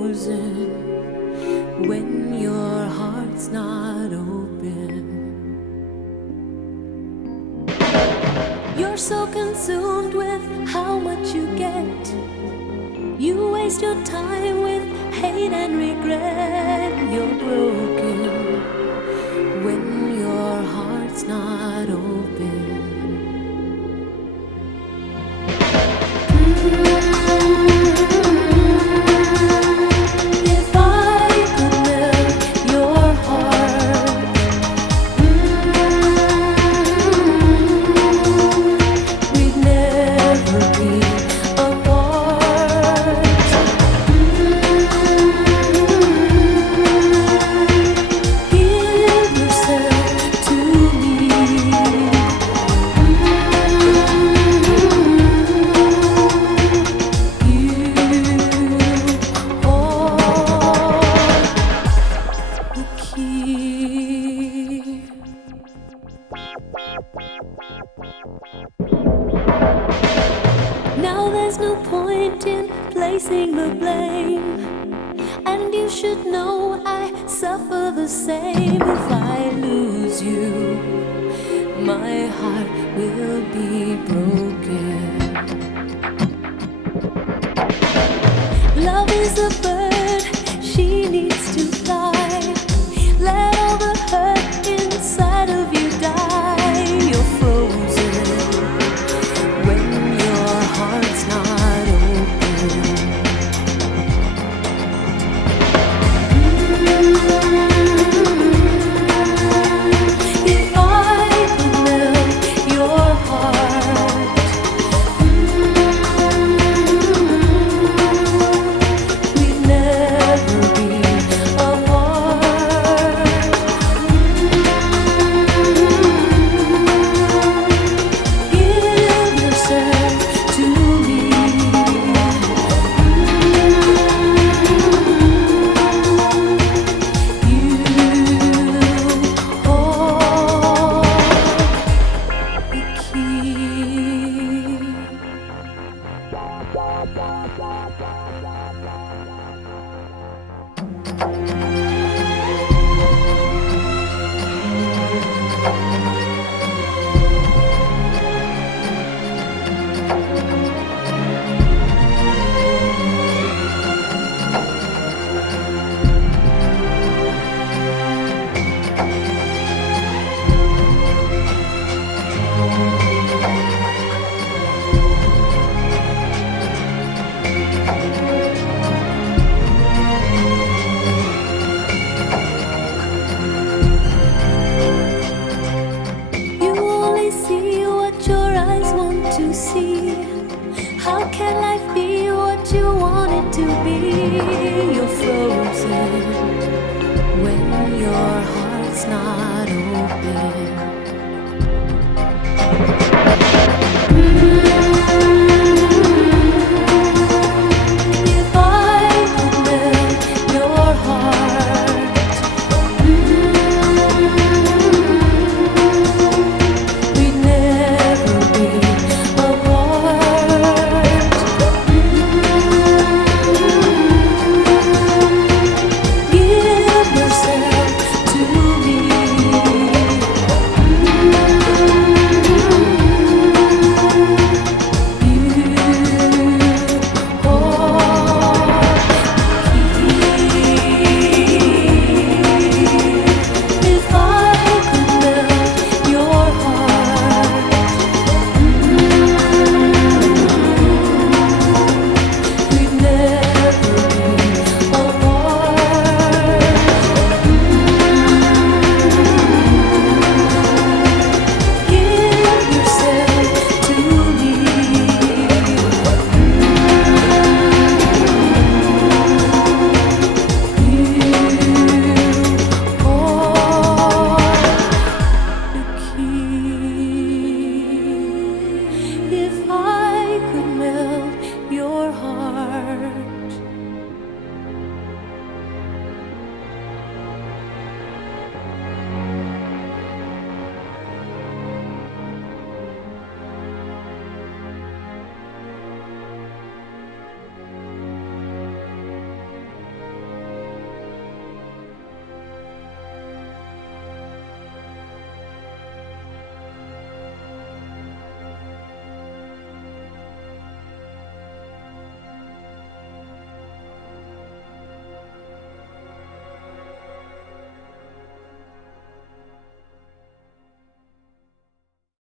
frozen when your heart's not open. You're so consumed with how much you get. You waste your time with hate and regret. You're broken when your heart's not open. If I could melt your heart, we'd never be apart. Give yourself to me. Now there's no point in placing the blame, and you should know I suffer the same. If I lose you, my heart will be broken. Love is a